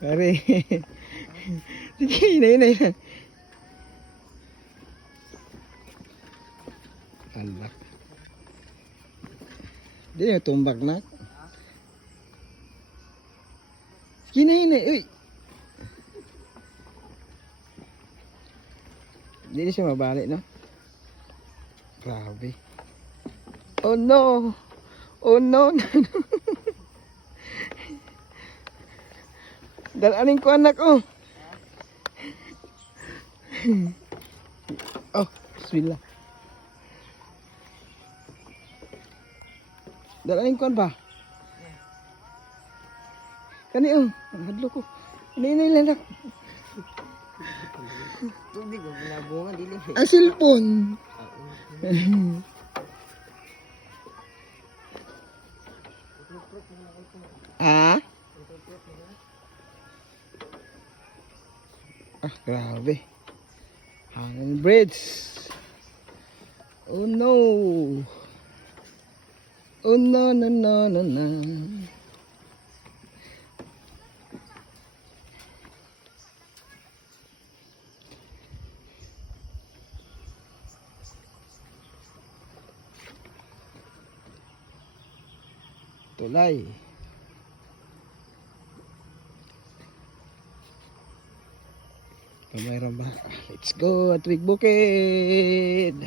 Pare. Sige, inay. Alak. Di na tumbak na. Kinay. Uy. Di siya mabalik, no? Grabe. Oh no. Oh no. Dalanin ko anak, oh. Oh, bismillah. Dalanin ko ba? Kani, oh. Ang hadlo ko. Inay lang. Tubig o ginabunga dili. Ang cellphone. Ah? Ah, grabe. Hanging bridge. Oh no. Oh no. Tulay. Mayroon ba? Let's go at Bukid.